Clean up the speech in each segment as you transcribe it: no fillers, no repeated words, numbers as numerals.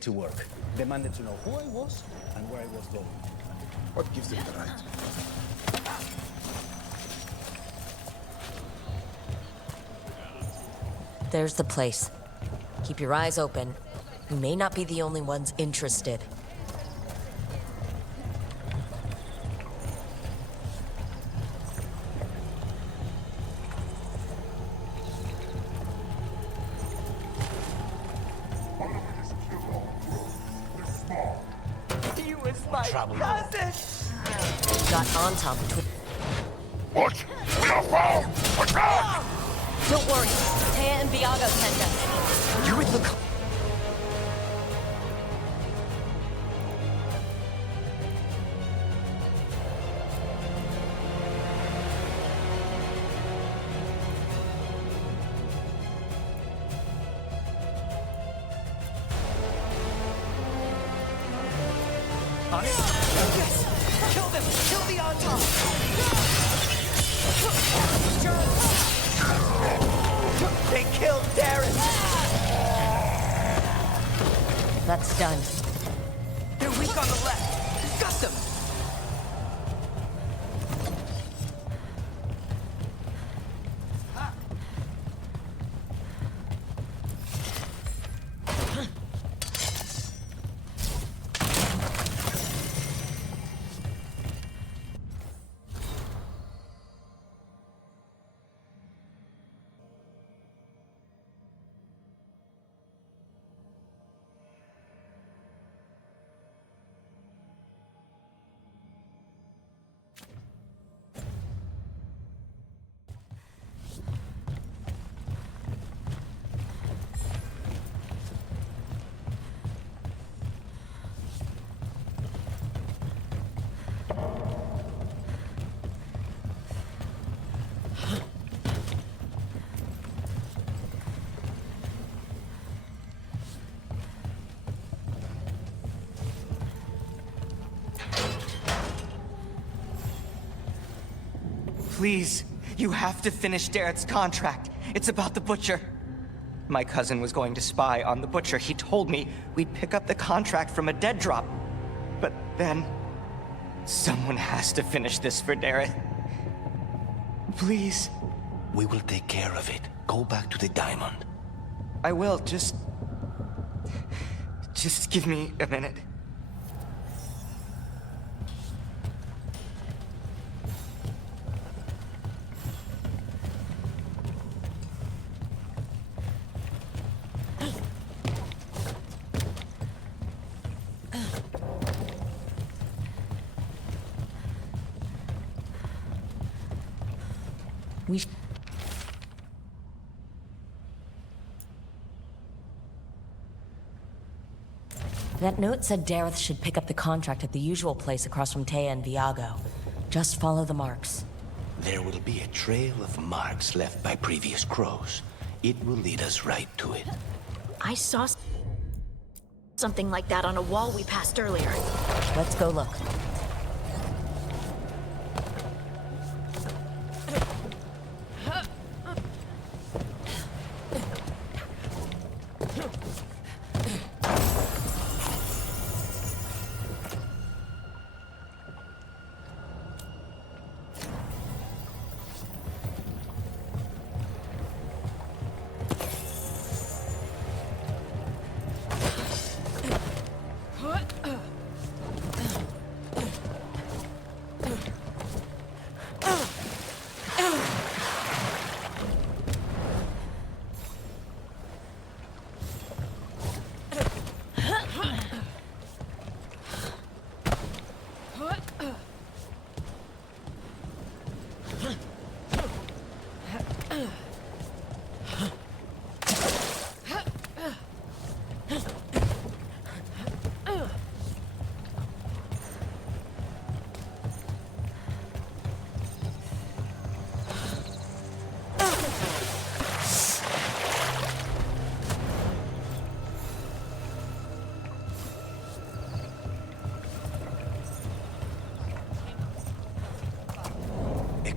to work. Demanded to know who I was and where I was going. What gives them the right? There's the place. Keep your eyes open. We may not be the only ones interested. He was my cousin! Got Anton between... What? We are found! Attack! Don't worry. Taya and Viago sent us. You're with the... On it? Yes! Kill them! Kill the Anton! They killed Darren! That's done. They're weak on the left! Got them! Please, you have to finish Darrett's contract. It's about the Butcher. My cousin was going to spy on the Butcher. He told me we'd pick up the contract from a dead drop. But then... someone has to finish this for Darrett. Please. We will take care of it. Go back to the diamond. I will, just give me a minute. That note said Dareth should pick up the contract at the usual place across from Taya and Viago. Just follow the marks. There will be a trail of marks left by previous crows. It will lead us right to it. I saw something like that on a wall we passed earlier. Let's go look.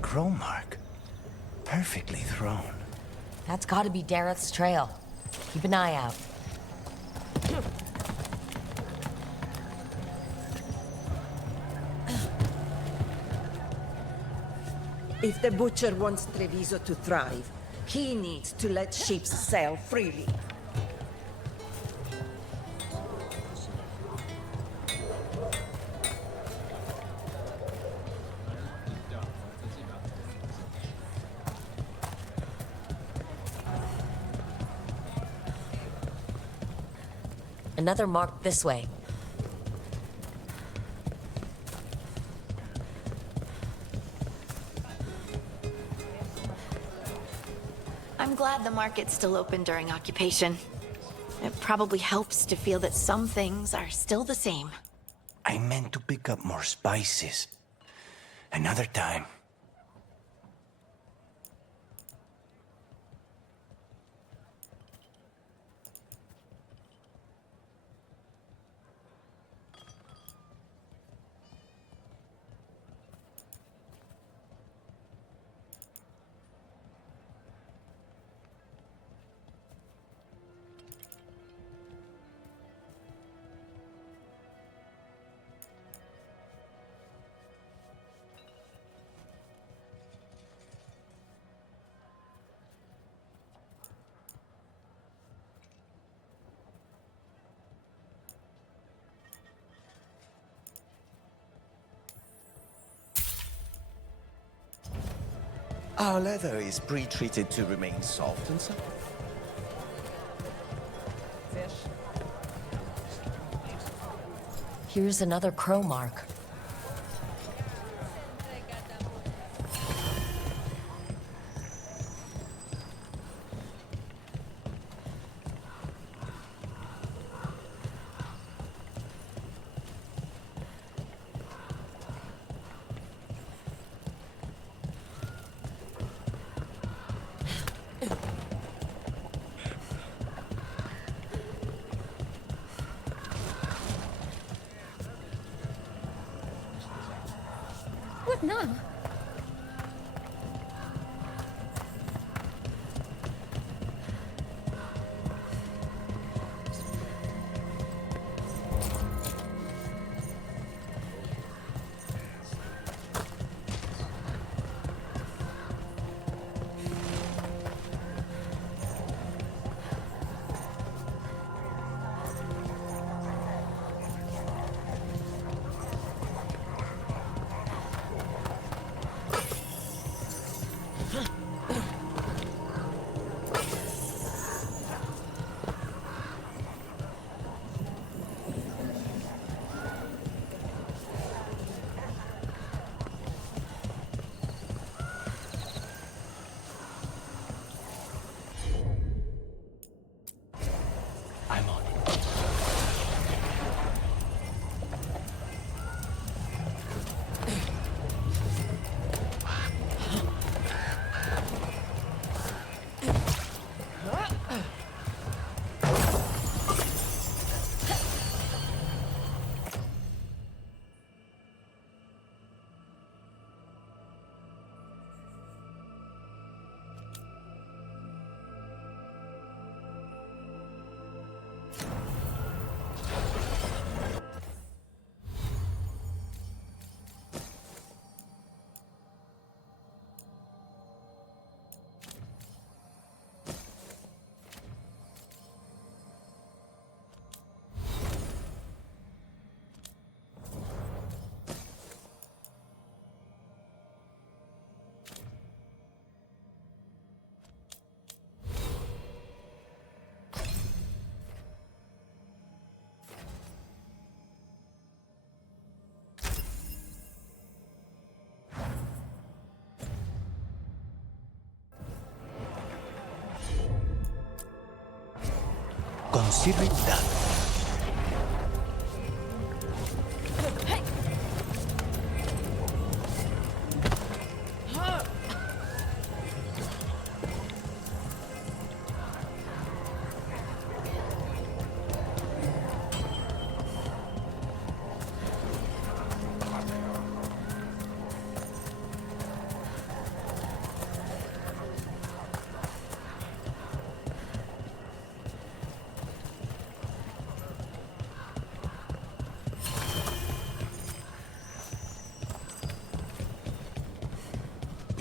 Crow mark. Perfectly thrown. That's gotta be Dareth's trail. Keep an eye out. If the butcher wants Treviso to thrive, he needs to let sheep sell freely. Another mark this way. I'm glad the market's still open during occupation. It probably helps to feel that some things are still the same. I meant to pick up more spices. Another time. Our leather is pre-treated to remain soft and supple. Here's another crow mark. What now? I'm on it. Consider it done.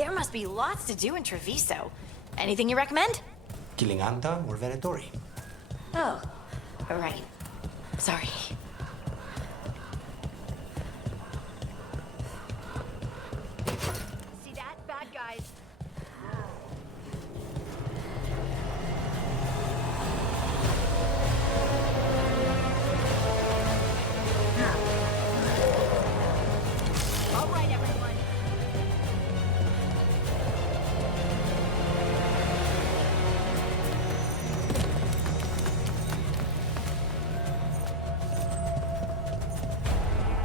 There must be lots to do in Treviso. Anything you recommend? Killing Anta or Venatori? Oh, right. Sorry. See that? Bad guys. All right, everyone.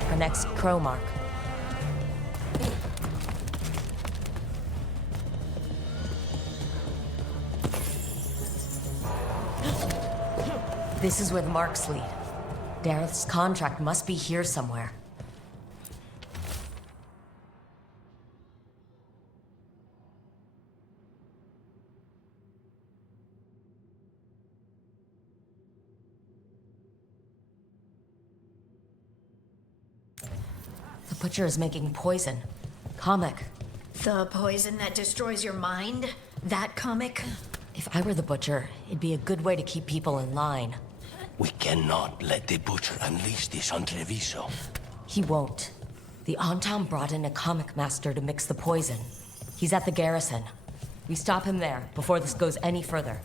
Our next crow mark. This is where the marks lead. Dareth's contract must be here somewhere. The butcher is making poison. Comic. The poison that destroys your mind? That comic? If I were the butcher, it'd be a good way to keep people in line. We cannot let the butcher unleash this on Treviso. He won't. The Ontown brought in a comic master to mix the poison. He's at the garrison. We stop him there before this goes any further.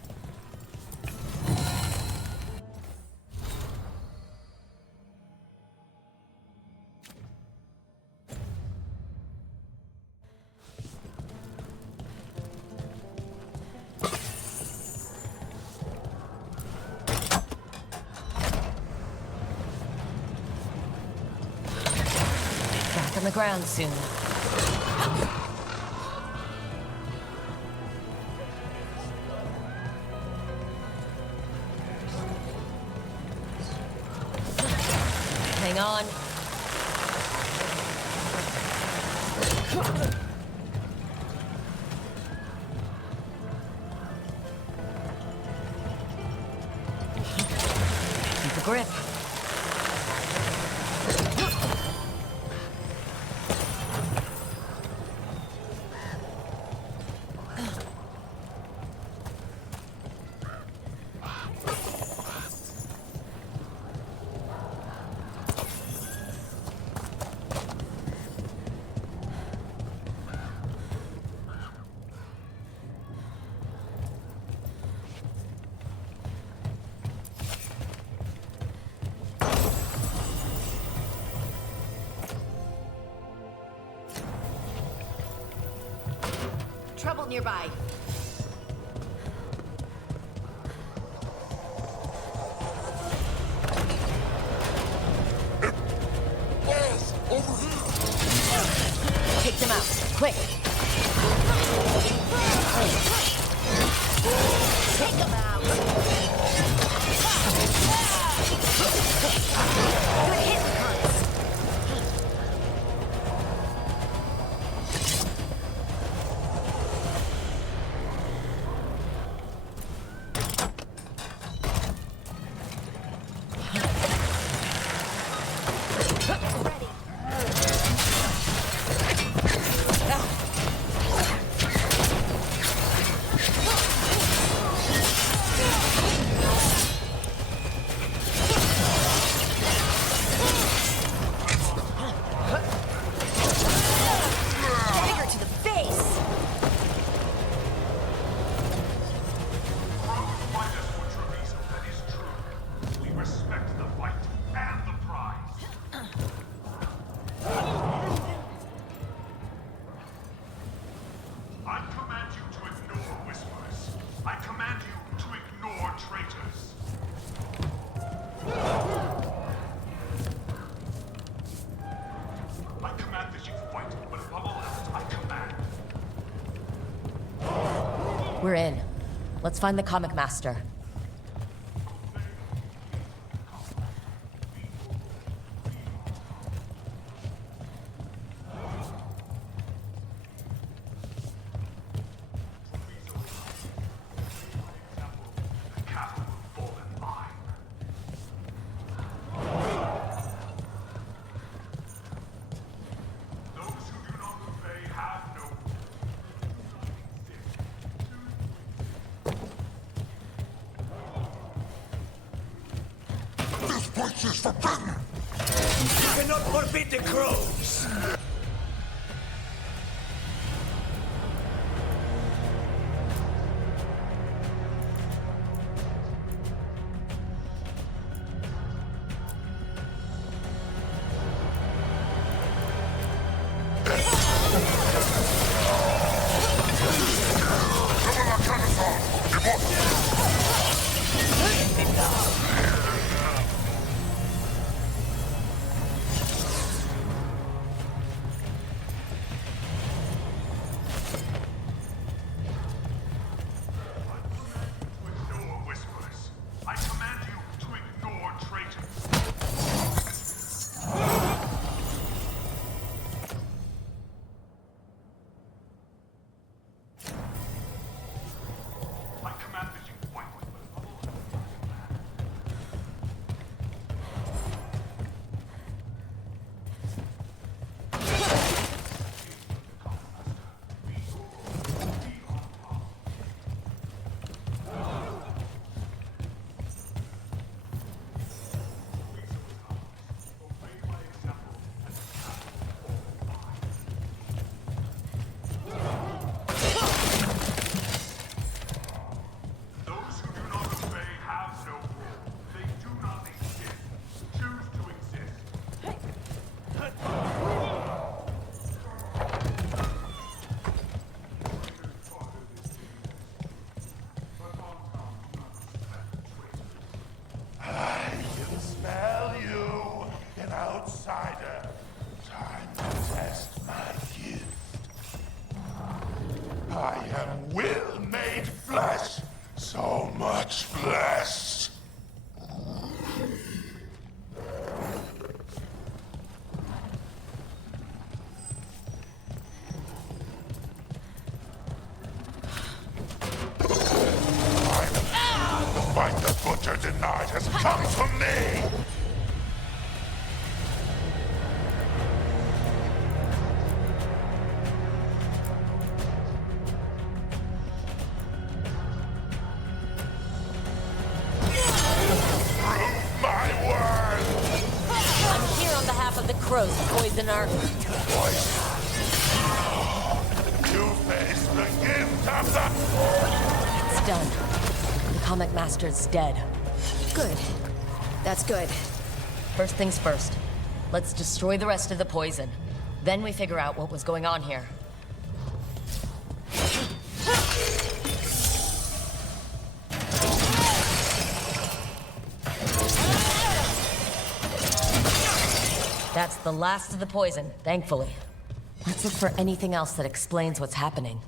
Back on the ground soon. Hang on. Keep a grip. Trouble nearby. Boss, over here! Take them out, quick! Take them out. Good hit, Hans. Dagger to the face. Fight us for Treviso, that is true. We respect the fight and the prize. I command you to ignore whisperers. I command you to ignore traitors. I command that you fight, but above all else, I command. We're in. Let's find the comic master. The cattle will fall in line. Those who do not obey have no. This place is forbidden! You cannot forbid the crows! I am will made flesh, so much flesh. The fight the butcher denied has come to me! Crows poison our... You face the gift of the... It's done. The comic master's dead. Good. That's good. First things first. Let's destroy the rest of the poison. Then we figure out what was going on here. That's the last of the poison, thankfully. Let's look for anything else that explains what's happening.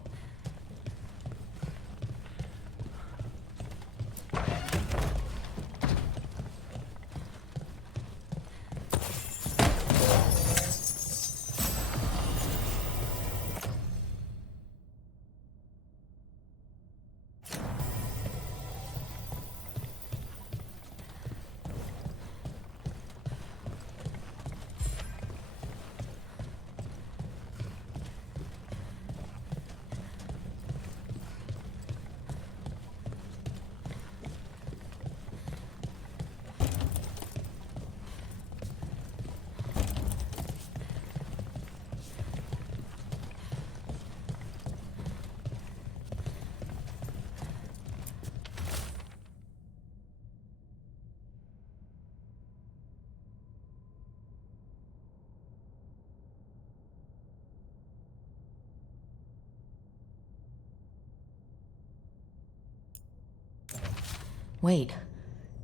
Wait,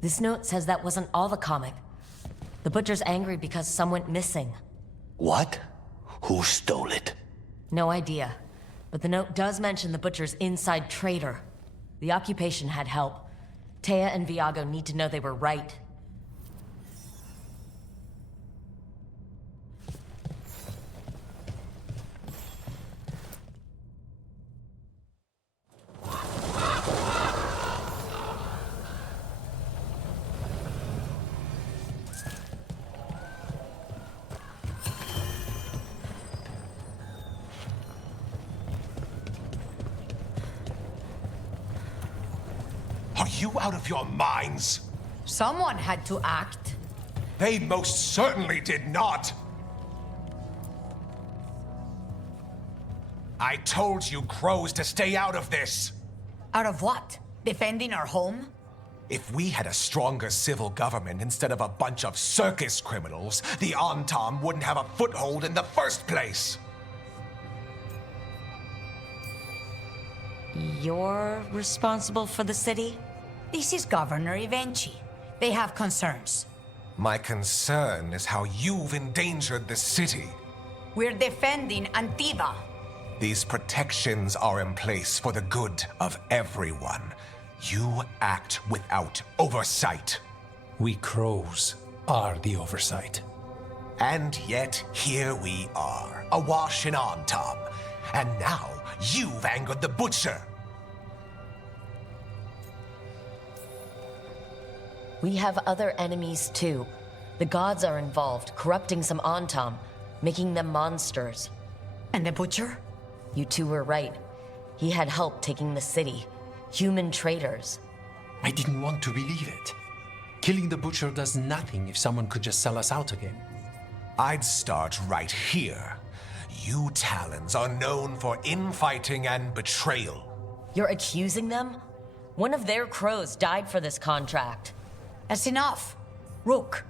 this note says that wasn't all the comic. The butcher's angry because some went missing. What? Who stole it? No idea. But the note does mention the butcher's inside traitor. The occupation had help. Taya and Viago need to know they were right. Are you out of your minds? Someone had to act. They most certainly did not! I told you crows to stay out of this! Out of what? Defending our home? If we had a stronger civil government instead of a bunch of circus criminals, the Antam wouldn't have a foothold in the first place! You're responsible for the city? This is Governor Evenchi. They have concerns. My concern is how you've endangered the city. We're defending Antiva. These protections are in place for the good of everyone. You act without oversight. We crows are the oversight. And yet, here we are, awash in Antam. And now, you've angered the butcher. We have other enemies too. The gods are involved, corrupting some Antam, making them monsters. And the butcher? You two were right. He had help taking the city. Human traitors. I didn't want to believe it. Killing the butcher does nothing if someone could just sell us out again. I'd start right here. You Talons are known for infighting and betrayal. You're accusing them? One of their crows died for this contract. That's enough. Rook,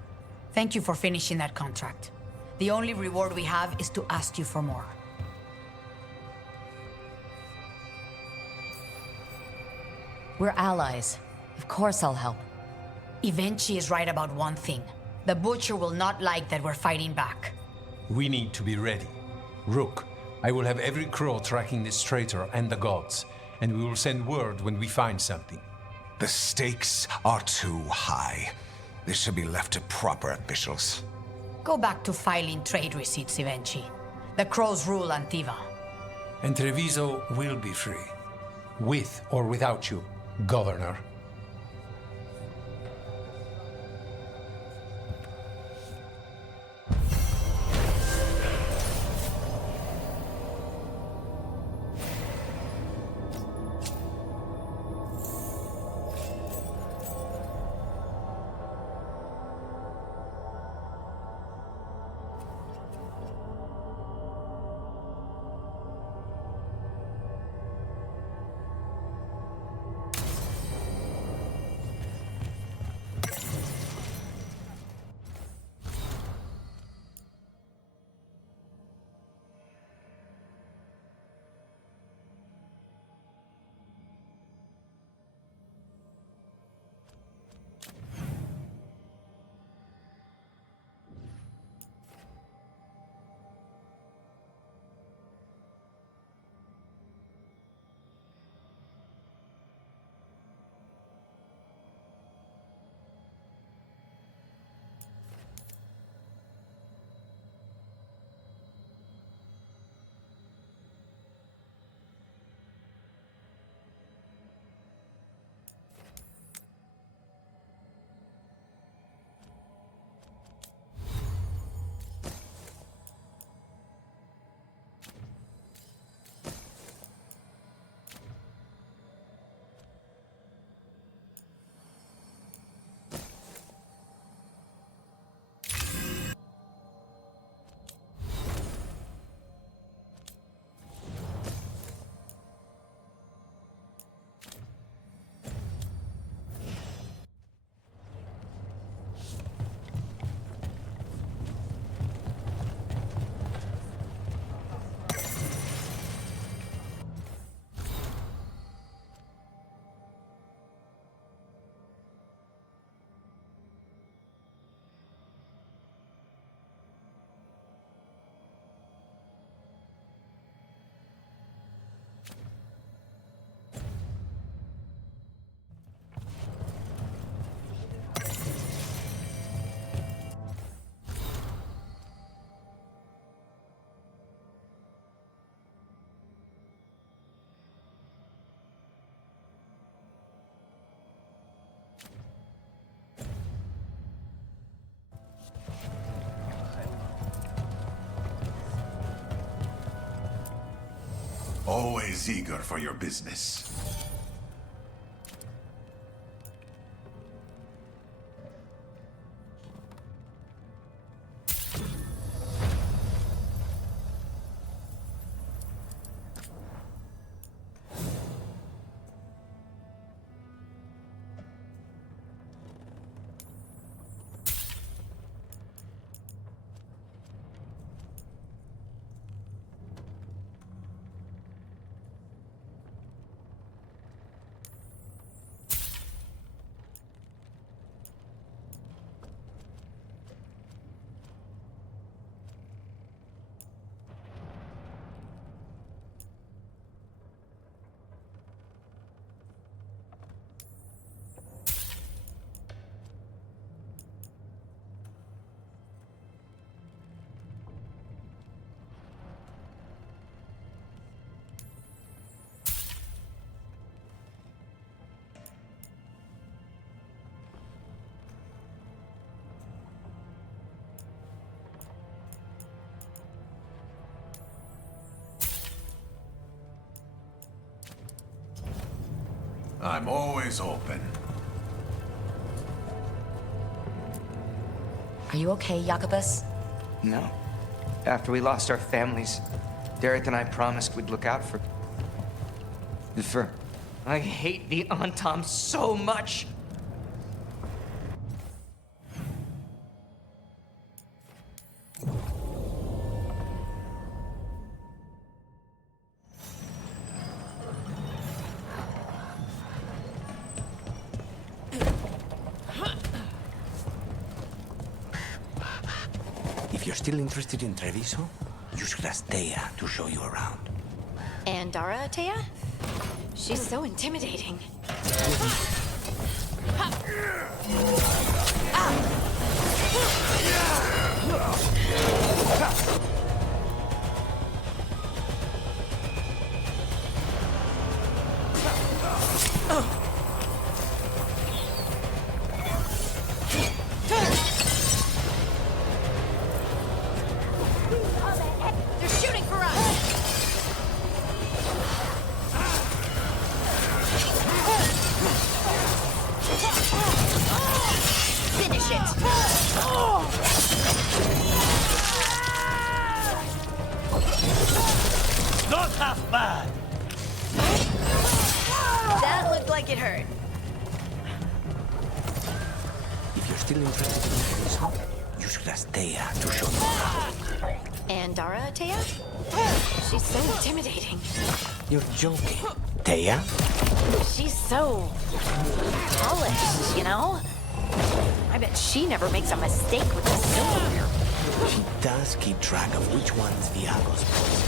thank you for finishing that contract. The only reward we have is to ask you for more. We're allies. Of course I'll help. Evenchi is right about one thing. The butcher will not like that we're fighting back. We need to be ready. Rook, I will have every crow tracking this traitor and the gods, and we will send word when we find something. The stakes are too high. This should be left to proper officials. Go back to filing trade receipts, Evenchi. The crows rule Antiva. And Treviso will be free. With or without you, Governor. Always eager for your business. I'm always open. Are you okay, Jacobus? No. After we lost our families, Derek and I promised we'd look out for... I hate the Antam so much! If you're still interested in Treviso, use Grastea to show you around. And Dara, Taya? She's so intimidating. They're shooting for us! Finish it! Not half bad! That looked like it hurt. If you're still interested in Treviso, use Grastea to show you around. And Dara, Taya? She's so intimidating. You're joking. Taya? She's so polished, you know? I bet she never makes a mistake with the silverware. She does keep track of which one's Viago's poison.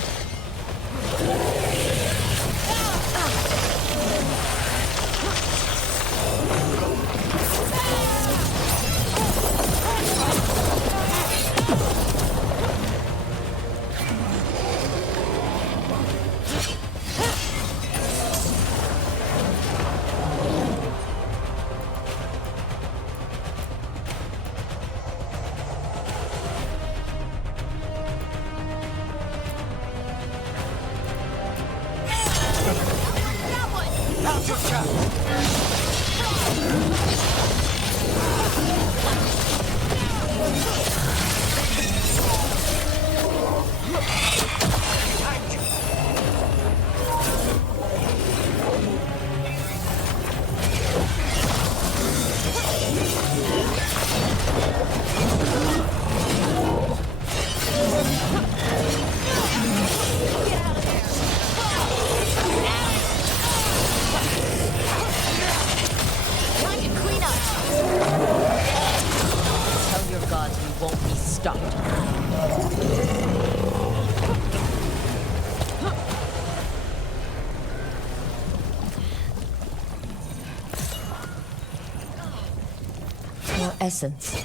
Tell your gods we won't be stopped. Your essence.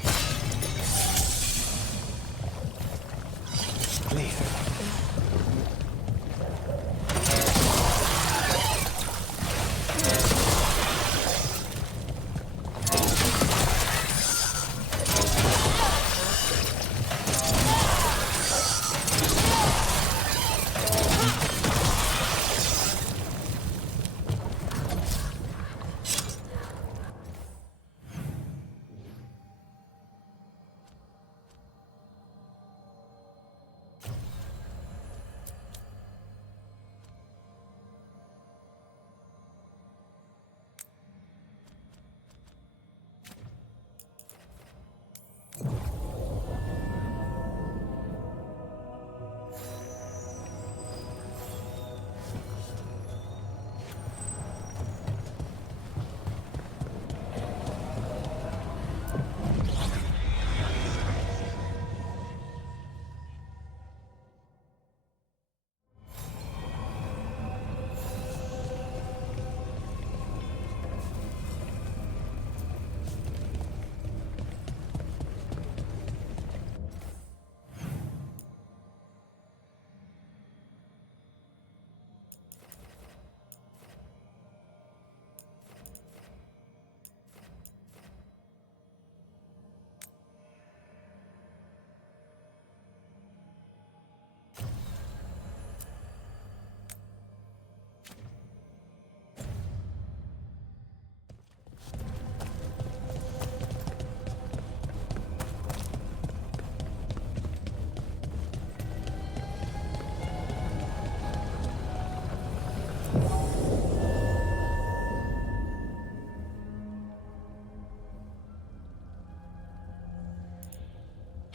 Clear.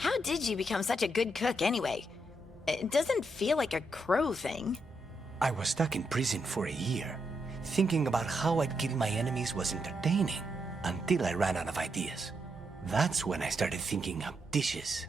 How did you become such a good cook anyway? It doesn't feel like a crow thing. I was stuck in prison for a year. Thinking about how I'd kill my enemies was entertaining, until I ran out of ideas. That's when I started thinking up dishes.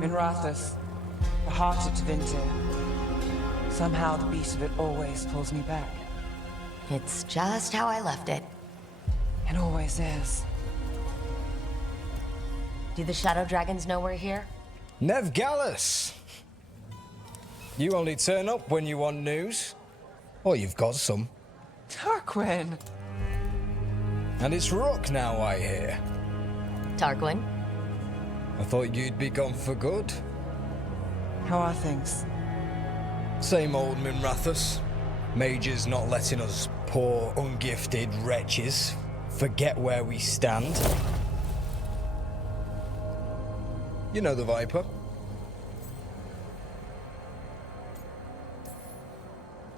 Minrathus, the heart of Tevinter. Somehow the beat of it always pulls me back. It's just how I left it. It always is. Do the Shadow Dragons know we're here? Nev Gallus! You only turn up when you want news. Or you've got some. Tarquin! And it's Rook now, I hear. Tarquin? I thought you'd be gone for good. How are things? Same old Minrathus. Mages not letting us poor, ungifted wretches forget where we stand. You know the Viper.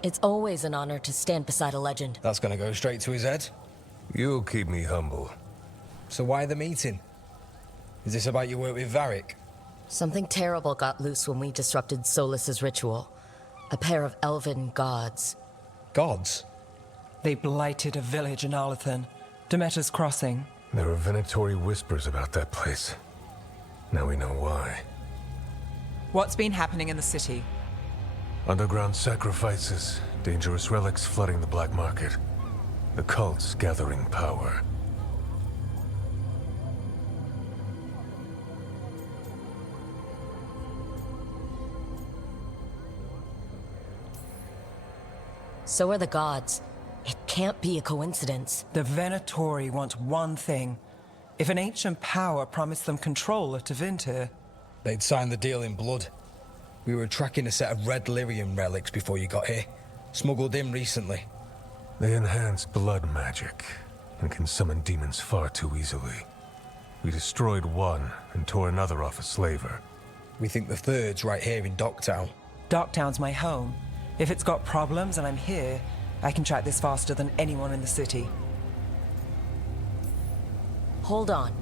It's always an honor to stand beside a legend. That's gonna go straight to his head. You'll keep me humble. So why the meeting? Is this about your work with Varric? Something terrible got loose when we disrupted Solus's ritual. A pair of elven gods. Gods? They blighted a village in Arlathan, Demeter's Crossing. There were venatory whispers about that place. Now we know why. What's been happening in the city? Underground sacrifices, dangerous relics flooding the black market. The cults gathering power. So are the gods. It can't be a coincidence. The Venatori want one thing. If an ancient power promised them control of Tevinter, they'd sign the deal in blood. We were tracking a set of red lyrium relics before you got here. Smuggled in recently. They enhance blood magic and can summon demons far too easily. We destroyed one and tore another off a slaver. We think the third's right here in Docktown. Docktown's my home. If it's got problems and I'm here, I can track this faster than anyone in the city. Hold on.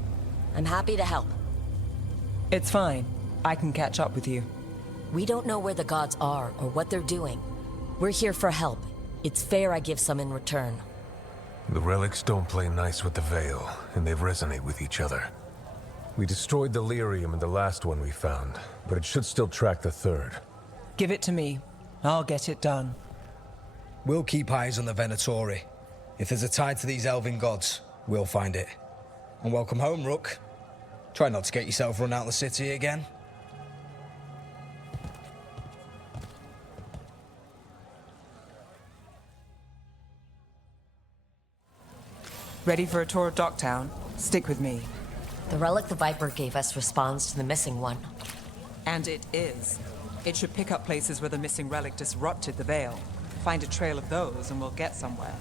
I'm happy to help. It's fine. I can catch up with you. We don't know where the gods are or what they're doing. We're here for help. It's fair I give some in return. The relics don't play nice with the Veil, and they resonate with each other. We destroyed the lyrium in the last one we found, but it should still track the third. Give it to me. I'll get it done. We'll keep eyes on the Venatori. If there's a tie to these elven gods, we'll find it. And welcome home, Rook. Try not to get yourself run out of the city again. Ready for a tour of Docktown? Stick with me. The relic the Viper gave us responds to the missing one. And it is. It should pick up places where the missing relic disrupted the Veil. Find a trail of those and we'll get somewhere.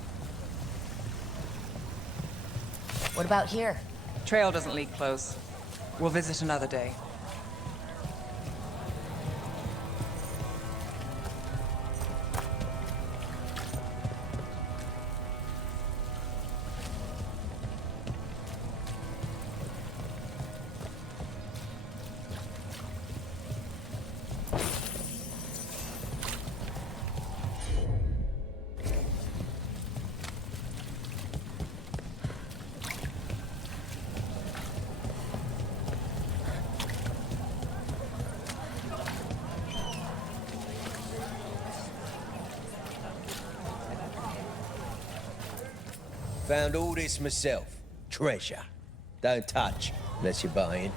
What about here? Trail doesn't lead close. We'll visit another day. Found all this myself. Treasure. Don't touch, unless you're buying.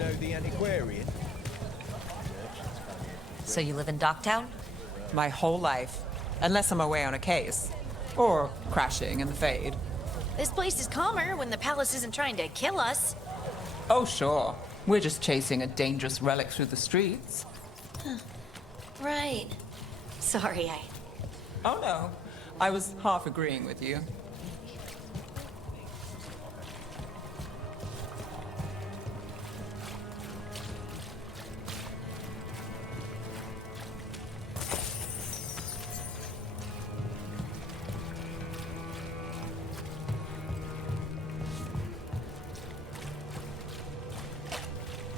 know the antiquarian? So you live in Docktown? My whole life. Unless I'm away on a case. Or crashing in the Fade. This place is calmer when the palace isn't trying to kill us. Oh, sure. We're just chasing a dangerous relic through the streets. Right. Sorry, Oh, no. I was half agreeing with you.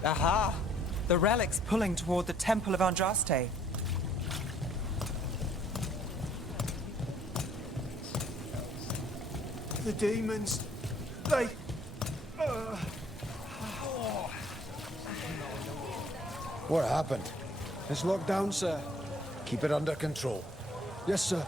Aha! The relic's pulling toward the Temple of Andraste. The demons, they... What happened? It's locked down, sir. Keep it under control. Yes, sir.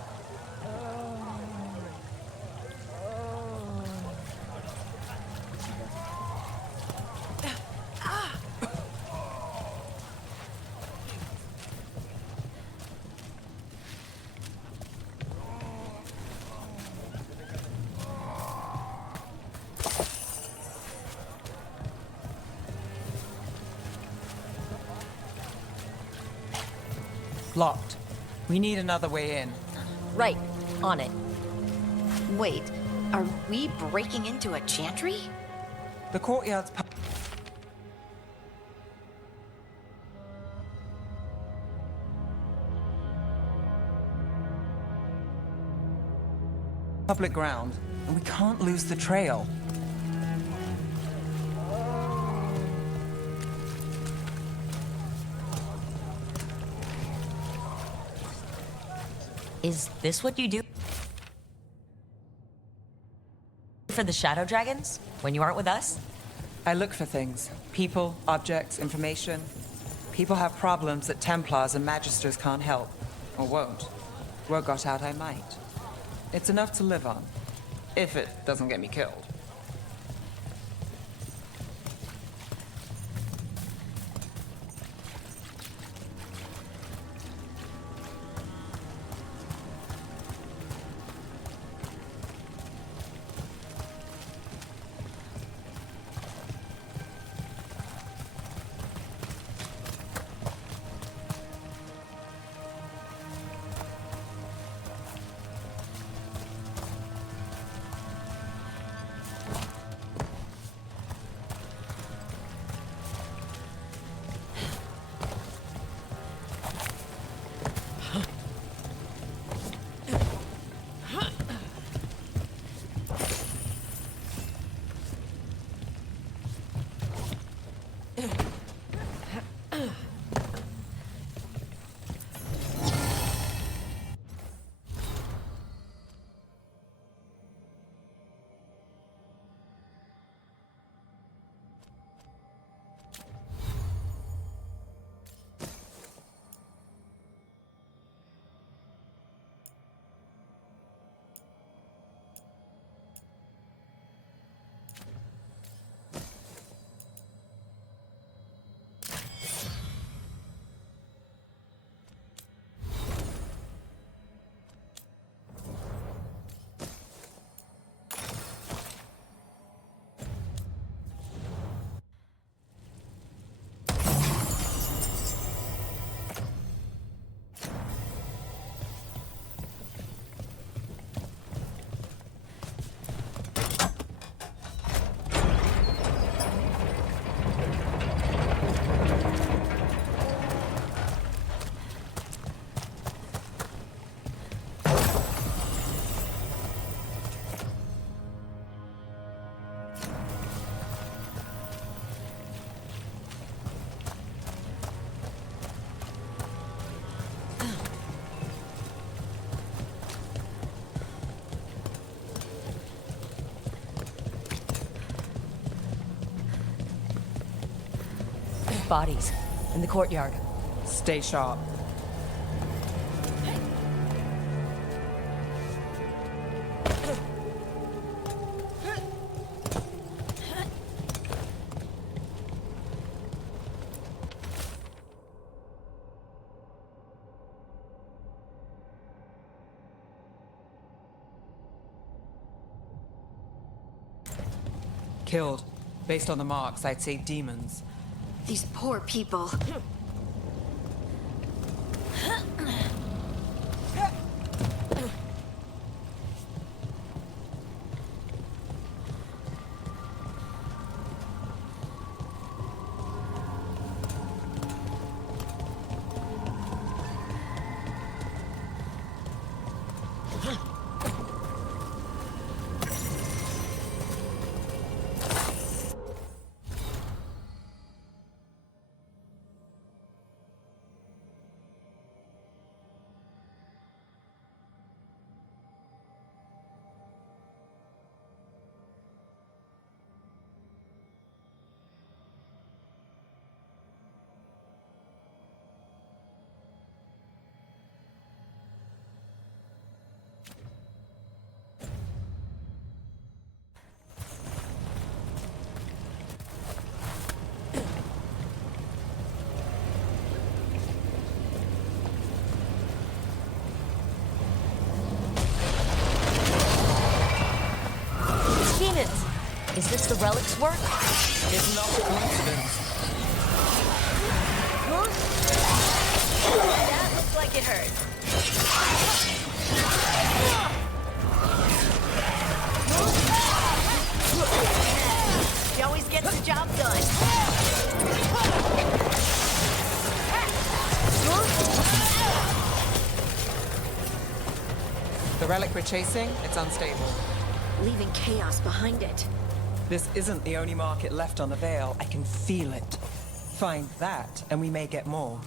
Locked. We need another way in. Right. On it. Wait, are we breaking into a chantry? The courtyard's public ground, and we can't lose the trail. Is this what you do for the shadow dragons when you aren't with us? I look for things. People, objects, information. People have problems that Templars and Magisters can't help. Or won't. Word got out I might. It's enough to live on. If it doesn't get me killed. Bodies in the courtyard. Stay sharp. killed. Based on the marks, I'd say demons. These poor people. Is this the relic's work? It's not a coincidence. That looks like it hurt. He always gets the job done. The relic we're chasing, it's unstable. Leaving chaos behind it. This isn't the only market left on the Veil. I can feel it. Find that, and we may get more.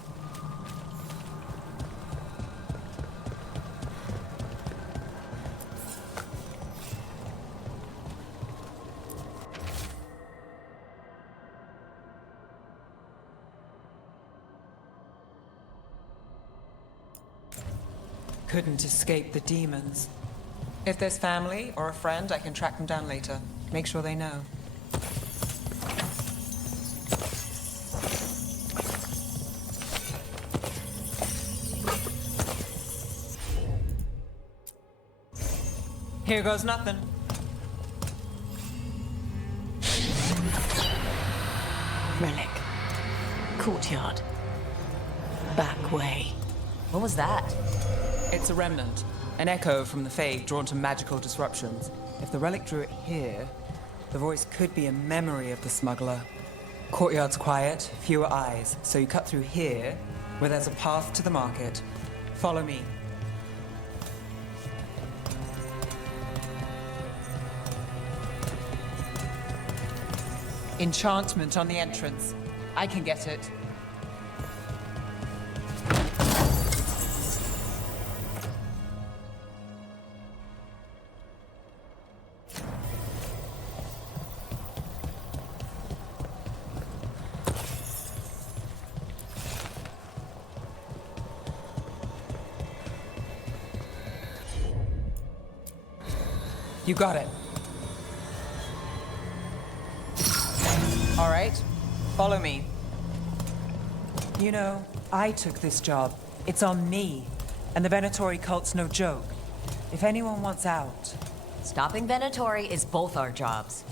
Couldn't escape the demons. If there's family or a friend, I can track them down later. Make sure they know. Here goes nothing. Relic. Courtyard. Back way. What was that? It's a remnant. An echo from the Fae drawn to magical disruptions. If the relic drew it here, the voice could be a memory of the smuggler. Courtyard's quiet, fewer eyes, so you cut through here, where there's a path to the market. Follow me. Enchantment on the entrance. I can get it. You got it. All right, follow me. You know, I took this job. It's on me. And the Venatori cult's no joke. If anyone wants out... Stopping Venatori is both our jobs.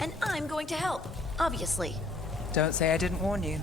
And I'm going to help, obviously. Don't say I didn't warn you.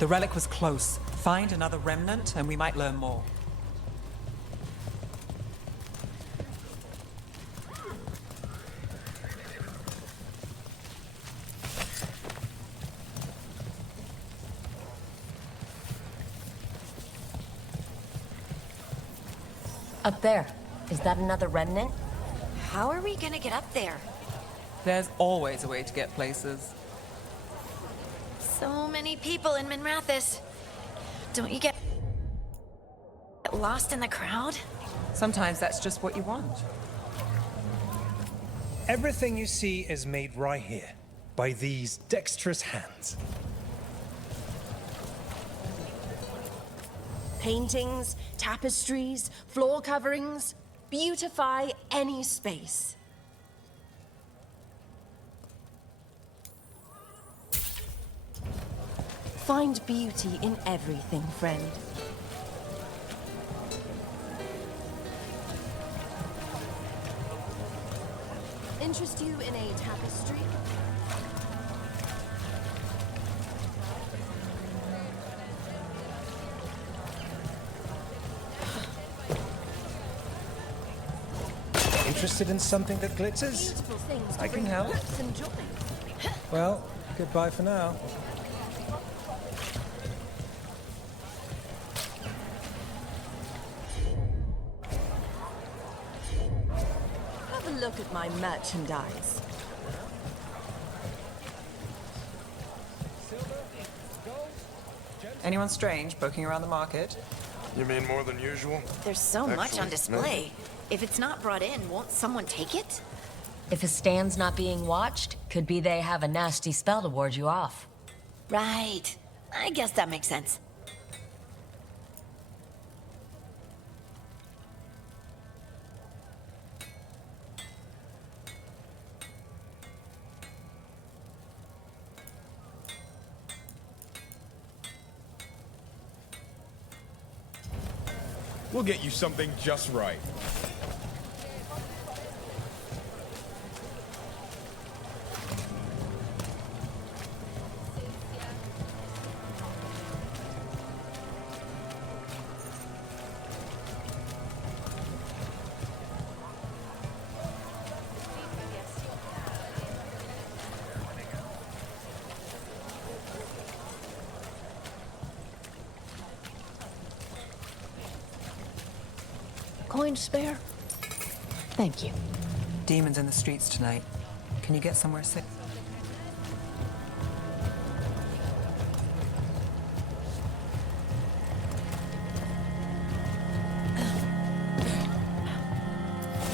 The relic was close. Find another remnant, and we might learn more. Up there. Is that another remnant? How are we gonna get up there? There's always a way to get places. So many people in Minrathis. Don't you get lost in the crowd? Sometimes that's just what you want. Everything you see is made right here, by these dexterous hands. Paintings, tapestries, floor coverings, beautify any space. Find beauty in everything, friend. Interest you in a tapestry? Interested in something that glitters? Beautiful things to I can bring help. peace and joy. Well, goodbye for now. Have a look at my merchandise. Anyone strange poking around the market? You mean more than usual? There's so much on Excellent. display. If it's not brought in, won't someone take it? If a stand's not being watched, could be they have a nasty spell to ward you off. Right. I guess that makes sense. We'll get you something just right. Coin to spare? Thank you. Demons in the streets tonight. Can you get somewhere safe?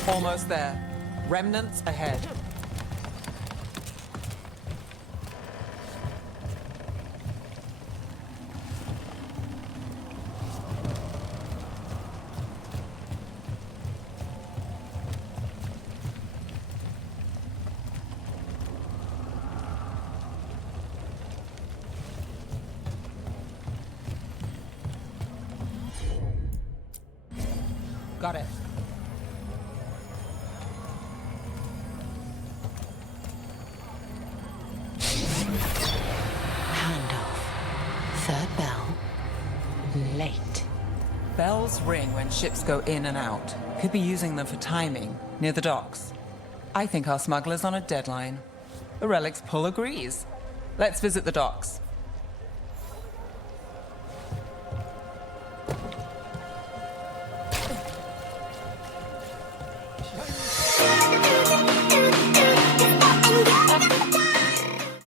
Almost there. Remnants ahead. Got it. Handoff. Third bell. Late. Bells ring when ships go in and out. Could be using them for timing, near the docks. I think our smuggler's on a deadline. The relic's pull agrees. Let's visit the docks.